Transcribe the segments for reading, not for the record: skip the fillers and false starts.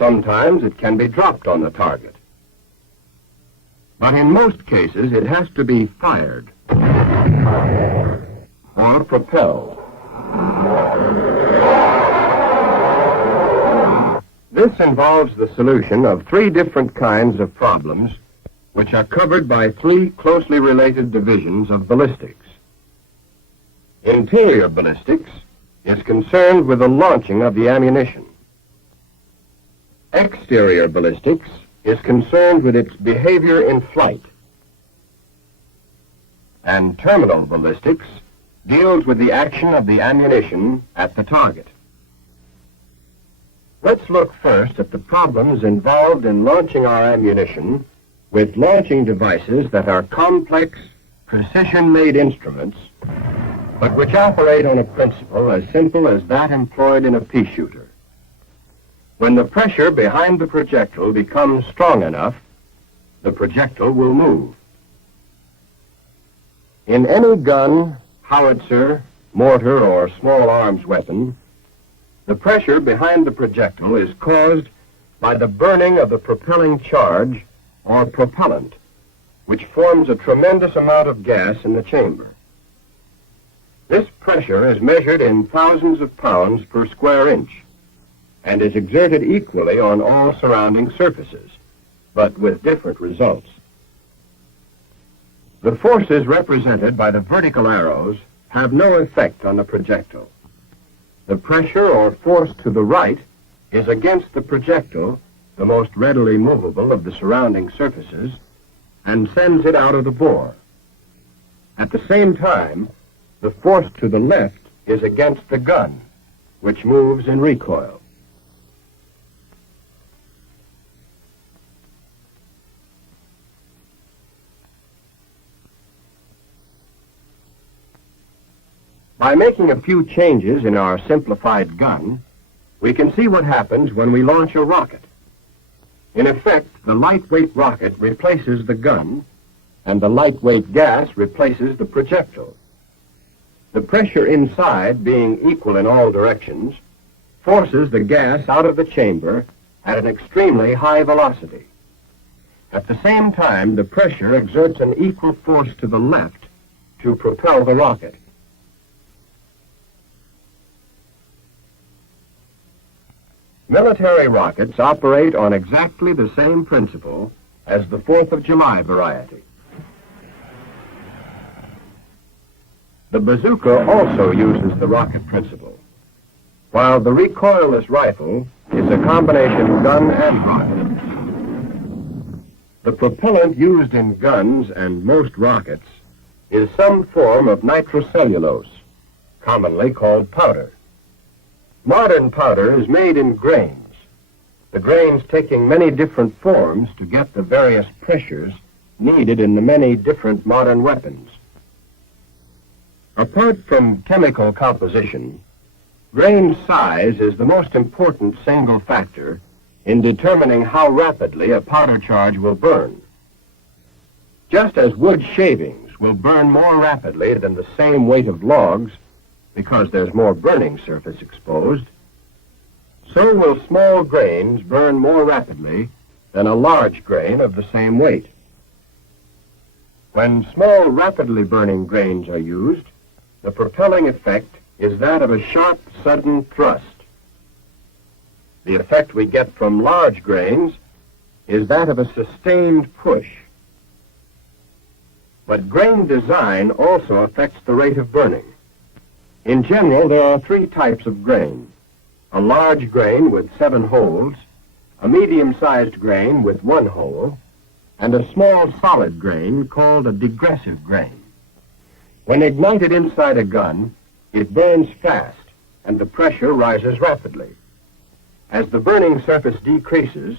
Sometimes it can be dropped on the target. But in most cases, it has to be fired or propelled. This involves the solution of three different kinds of problems which are covered by three closely related divisions of ballistics. Interior ballistics is concerned with the launching of the ammunition. Exterior ballistics is concerned with its behavior in flight. And terminal ballistics deals with the action of the ammunition at the target. Let's look first at the problems involved in launching our ammunition with launching devices that are complex, precision-made instruments, but which operate on a principle as simple as that employed in a pea shooter. When the pressure behind the projectile becomes strong enough, the projectile will move. In any gun, howitzer, mortar, or small arms weapon, the pressure behind the projectile is caused by the burning of the propelling charge or propellant, which forms a tremendous amount of gas in the chamber. This pressure is measured in thousands of pounds per square inch and is exerted equally on all surrounding surfaces, but with different results. The forces represented by the vertical arrows have no effect on the projectile. The pressure or force to the right is against the projectile, the most readily movable of the surrounding surfaces, and sends it out of the bore. At the same time, the force to the left is against the gun, which moves in recoil. By making a few changes in our simplified gun, we can see what happens when we launch a rocket. In effect, the lightweight rocket replaces the gun, and the lightweight gas replaces the projectile. The pressure inside, being equal in all directions, forces the gas out of the chamber at an extremely high velocity. At the same time, the pressure exerts an equal force to the left to propel the rocket. Military rockets operate on exactly the same principle as the 4th of July variety. The bazooka also uses the rocket principle, while the recoilless rifle is a combination gun and rocket. The propellant used in guns and most rockets is some form of nitrocellulose, commonly called powder. Modern powder is made in grains, the grains taking many different forms to get the various pressures needed in the many different modern weapons. Apart from chemical composition, grain size is the most important single factor in determining how rapidly a powder charge will burn. Just as wood shavings will burn more rapidly than the same weight of logs, because there's more burning surface exposed, so will small grains burn more rapidly than a large grain of the same weight. When small, rapidly burning grains are used, the propelling effect is that of a sharp, sudden thrust. The effect we get from large grains is that of a sustained push. But grain design also affects the rate of burning. In general, there are three types of grain: a large grain with 7 holes, a medium-sized grain with 1 hole, and a small solid grain called a degressive grain. When ignited inside a gun, it burns fast, and the pressure rises rapidly. As the burning surface decreases,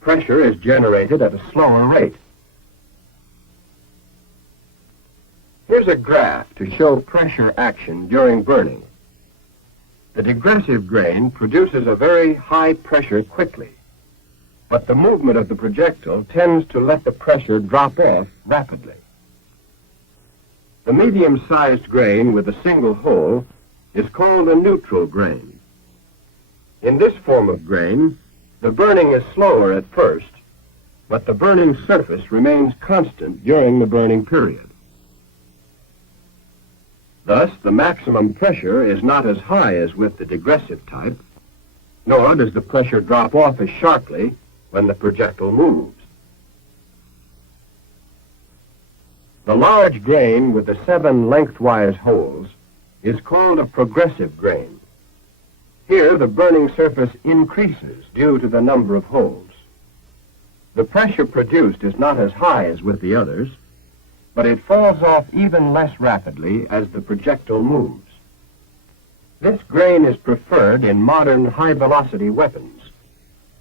pressure is generated at a slower rate. Here's a graph to show pressure action during burning. The degressive grain produces a very high pressure quickly, but the movement of the projectile tends to let the pressure drop off rapidly. The medium-sized grain with a single hole is called a neutral grain. In this form of grain, The burning is slower at first, but the burning surface remains constant during the burning period. Thus, the maximum pressure is not as high as with the digressive type, nor does the pressure drop off as sharply when the projectile moves. The large grain with the 7 lengthwise holes is called a progressive grain. Here, the burning surface increases due to the number of holes. The pressure produced is not as high as with the others, but it falls off even less rapidly as the projectile moves. This grain is preferred in modern high-velocity weapons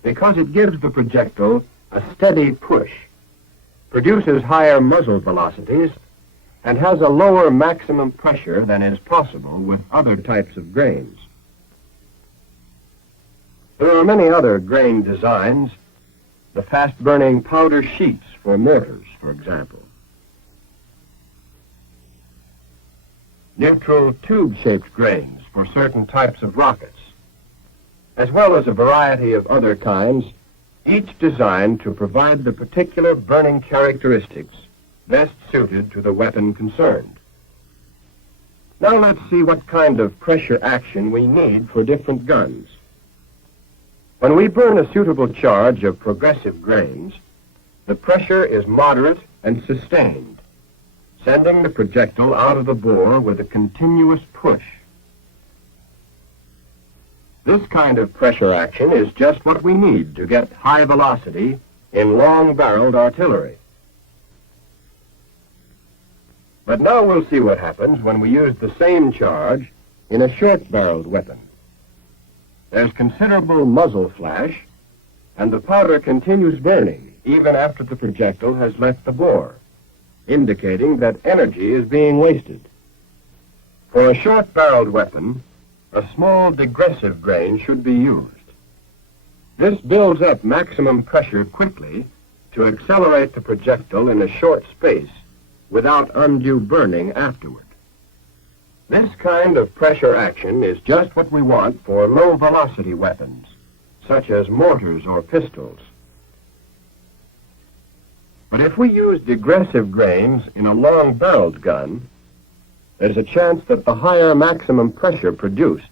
because it gives the projectile a steady push, produces higher muzzle velocities, and has a lower maximum pressure than is possible with other types of grains. There are many other grain designs, the fast-burning powder sheets for mortars, for example. Neutral tube-shaped grains for certain types of rockets, as well as a variety of other kinds, each designed to provide the particular burning characteristics best suited to the weapon concerned. Now let's see what kind of pressure action we need for different guns. When we burn a suitable charge of progressive grains, the pressure is moderate and sustained, sending the projectile out of the bore with a continuous push. This kind of pressure action is just what we need to get high velocity in long-barreled artillery. But now we'll see what happens when we use the same charge in a short-barreled weapon. There's considerable muzzle flash, and the powder continues burning even after the projectile has left the bore, indicating that energy is being wasted. For a short-barreled weapon, a small digressive grain should be used. This builds up maximum pressure quickly to accelerate the projectile in a short space without undue burning afterward. This kind of pressure action is just what we want for low-velocity weapons, such as mortars or pistols. But if we use digressive grains in a long-barreled gun, there's a chance that the higher maximum pressure produced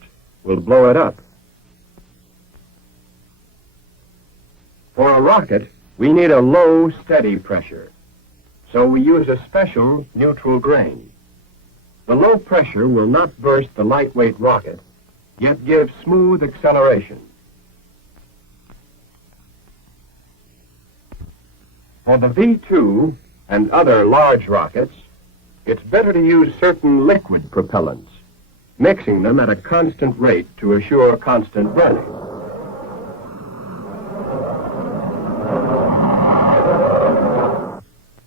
will blow it up. For a rocket, we need a low, steady pressure, so we use a special neutral grain. The low pressure will not burst the lightweight rocket, yet give smooth acceleration. For the V-2 and other large rockets, it's better to use certain liquid propellants, mixing them at a constant rate to assure constant burning.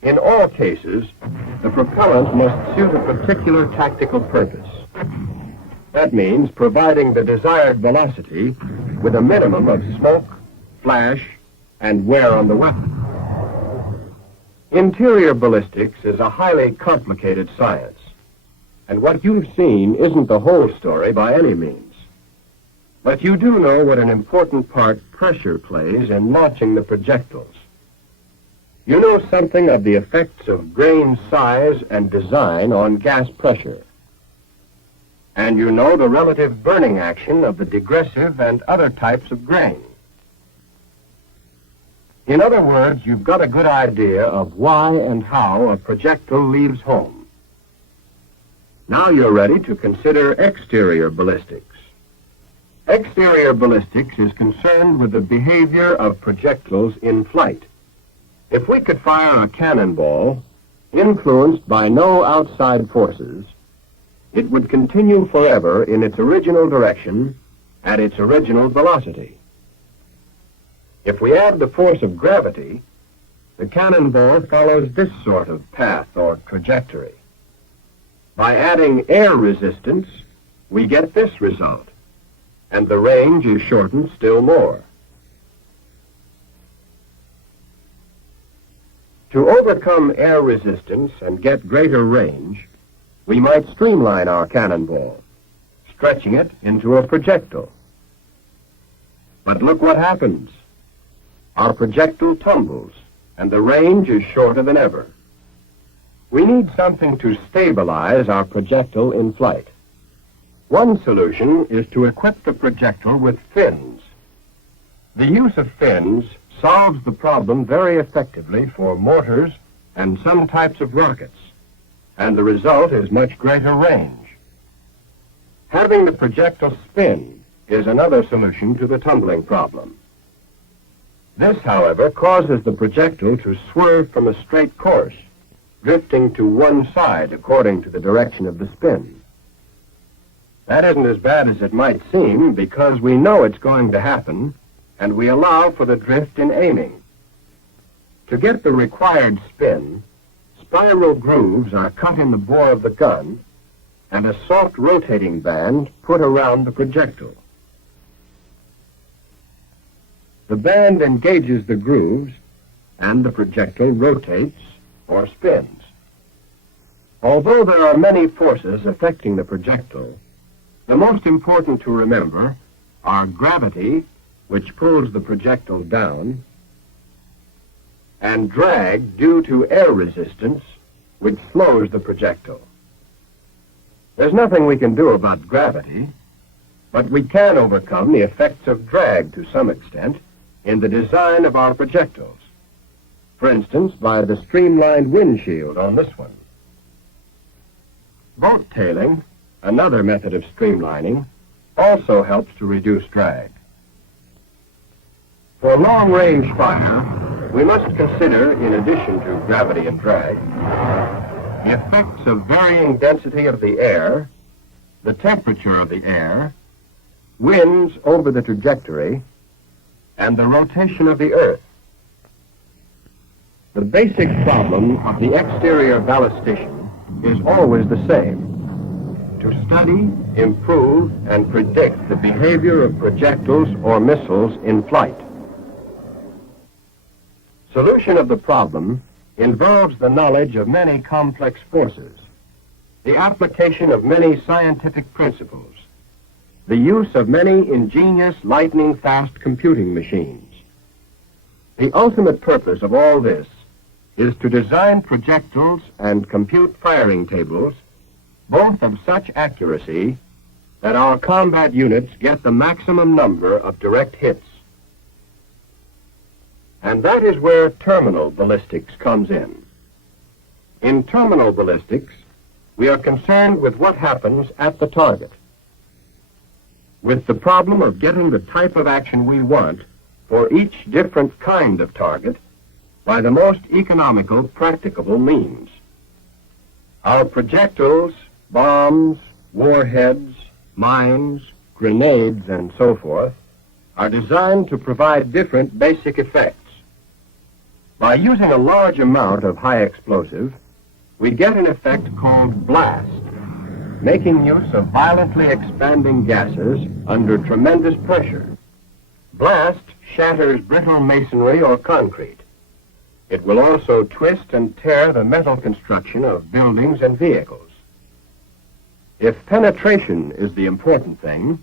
In all cases, the propellant must suit a particular tactical purpose. That means providing the desired velocity with a minimum of smoke, flash, and wear on the weapon. Interior ballistics is a highly complicated science, and what you've seen isn't the whole story by any means. But you do know what an important part pressure plays in launching the projectiles. You know something of the effects of grain size and design on gas pressure. And you know the relative burning action of the digressive and other types of grain. In other words, you've got a good idea of why and how a projectile leaves home. Now you're ready to consider exterior ballistics. Exterior ballistics is concerned with the behavior of projectiles in flight. If we could fire a cannonball, influenced by no outside forces, it would continue forever in its original direction at its original velocity. If we add the force of gravity, the cannonball follows this sort of path or trajectory. By adding air resistance, we get this result, and the range is shortened still more. To overcome air resistance and get greater range, we might streamline our cannonball, stretching it into a projectile. But look what happens our projectile tumbles, and the range is shorter than ever. We need something to stabilize our projectile in flight. One solution is to equip the projectile with fins. The use of fins solves the problem very effectively for mortars and some types of rockets, and the result is much greater range. Having the projectile spin is another solution to the tumbling problem. This, however, causes the projectile to swerve from a straight course, drifting to one side according to the direction of the spin. That isn't as bad as it might seem because we know it's going to happen, and we allow for the drift in aiming. To get the required spin, spiral grooves are cut in the bore of the gun and a soft rotating band put around the projectile. The band engages the grooves and the projectile rotates or spins. Although there are many forces affecting the projectile, the most important to remember are gravity, which pulls the projectile down, and drag due to air resistance, which slows the projectile. There's nothing we can do about gravity, but we can overcome the effects of drag to some extent in the design of our projectiles. For instance, by the streamlined windshield on this one. Boat tailing, another method of streamlining, also helps to reduce drag. For long-range fire, we must consider, in addition to gravity and drag, the effects of varying density of the air, the temperature of the air, winds over the trajectory, and the rotation of the Earth. The basic problem of the exterior ballistician is always the same: to study, improve, and predict the behavior of projectiles or missiles in flight. Solution of the problem involves the knowledge of many complex forces, the application of many scientific principles, the use of many ingenious lightning-fast computing machines. The ultimate purpose of all this is to design projectiles and compute firing tables, both of such accuracy that our combat units get the maximum number of direct hits. And that is where terminal ballistics comes in. In terminal ballistics, we are concerned with what happens at the target, with the problem of getting the type of action we want for each different kind of target by the most economical, practicable means. Our projectiles, bombs, warheads, mines, grenades, and so forth, are designed to provide different basic effects. By using a large amount of high explosive, we get an effect called blast, making use of violently expanding gases under tremendous pressure. Blast shatters brittle masonry or concrete. It will also twist and tear the metal construction of buildings and vehicles. If penetration is the important thing,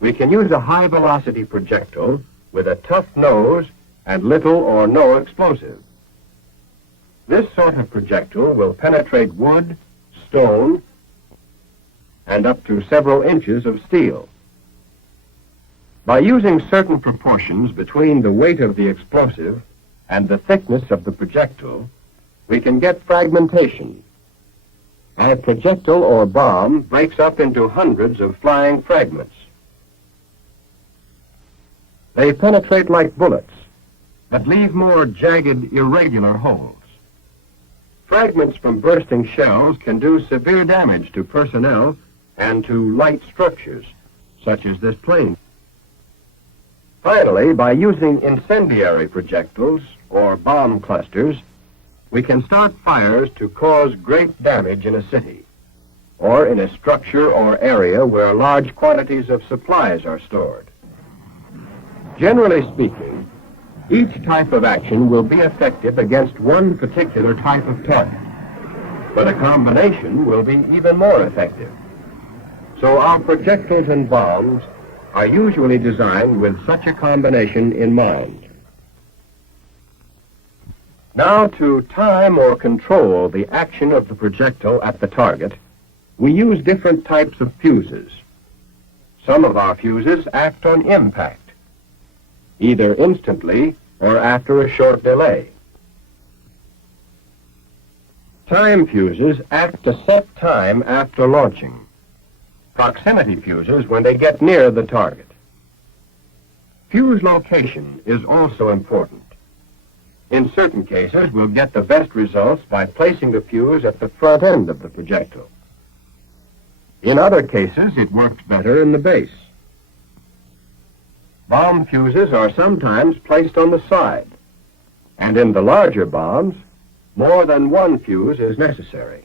we can use a high-velocity projectile with a tough nose and little or no explosive. This sort of projectile will penetrate wood, stone, and up to several inches of steel. By using certain proportions between the weight of the explosive and the thickness of the projectile, we can get fragmentation. Our projectile or bomb breaks up into hundreds of flying fragments. They penetrate like bullets, but leave more jagged, irregular holes. Fragments from bursting shells can do severe damage to personnel and to light structures, such as this plane. Finally, by using incendiary projectiles or bomb clusters, we can start fires to cause great damage in a city, or in a structure or area where large quantities of supplies are stored. Generally speaking, each type of action will be effective against one particular type of target, but a combination will be even more effective. So our projectiles and bombs are usually designed with such a combination in mind. Now, to time or control the action of the projectile at the target, we use different types of fuses. Some of our fuses act on impact, either instantly or after a short delay. Time fuses act a set time after launching. Proximity fuses when they get near the target. Fuse location is also important. In certain cases, we'll get the best results by placing the fuse at the front end of the projectile. In other cases, it works better in the base. Bomb fuses are sometimes placed on the side, and in the larger bombs, more than one fuse is necessary.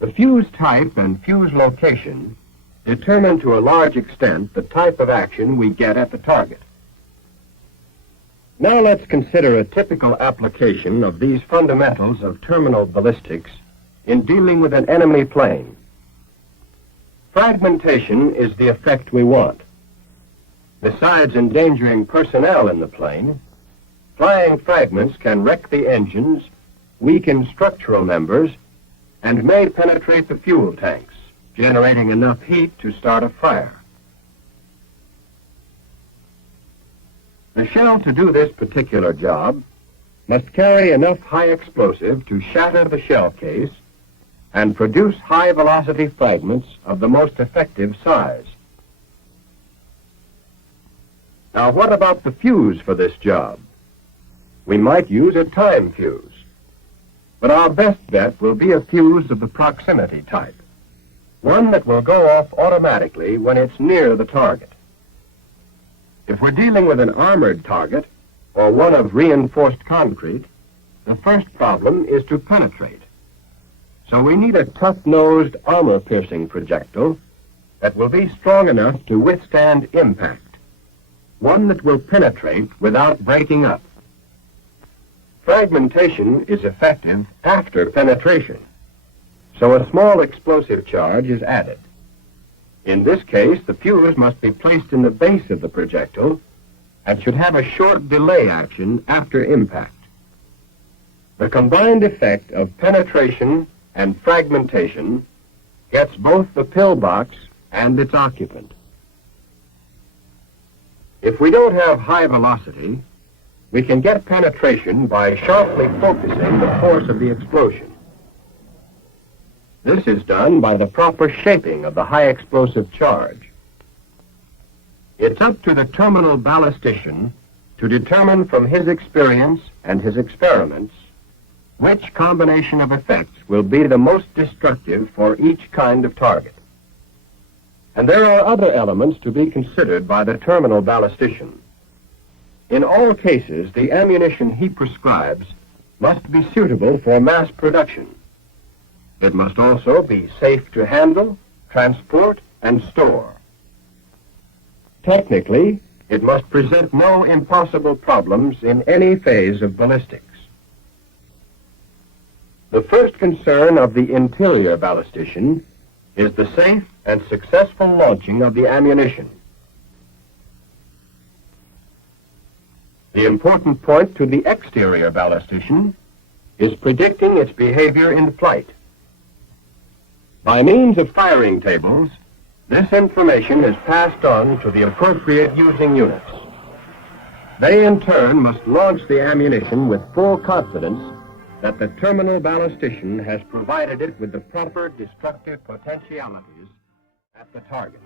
The fuse type and fuse location determine to a large extent the type of action we get at the target. Now let's consider a typical application of these fundamentals of terminal ballistics in dealing with an enemy plane. Fragmentation is the effect we want. Besides endangering personnel in the plane, flying fragments can wreck the engines, weaken structural members, and may penetrate the fuel tanks, generating enough heat to start a fire. The shell to do this particular job must carry enough high explosive to shatter the shell case and produce high-velocity fragments of the most effective size. Now, what about the fuse for this job? We might use a time fuse, but our best bet will be a fuse of the proximity type, one that will go off automatically when it's near the target. If we're dealing with an armored target or one of reinforced concrete, the first problem is to penetrate. So we need a tough-nosed, armor-piercing projectile that will be strong enough to withstand impact, one that will penetrate without breaking up. Fragmentation is effective after penetration, so a small explosive charge is added. In this case, the fuse must be placed in the base of the projectile and should have a short delay action after impact. The combined effect of penetration and fragmentation gets both the pillbox and its occupant. If we don't have high velocity, we can get penetration by sharply focusing the force of the explosion. This is done by the proper shaping of the high explosive charge. It's up to the terminal ballistician to determine from his experience and his experiments which combination of effects will be the most destructive for each kind of target. And there are other elements to be considered by the terminal ballistician. In all cases, the ammunition he prescribes must be suitable for mass production. It must also be safe to handle, transport, and store. Technically, it must present no impossible problems in any phase of ballistics. The first concern of the interior ballistician is the safe and successful launching of the ammunition. The important point to the exterior ballistician is predicting its behavior in flight. By means of firing tables, this information is passed on to the appropriate using units. They, in turn, must launch the ammunition with full confidence that the terminal ballistician has provided it with the proper destructive potentialities at the target.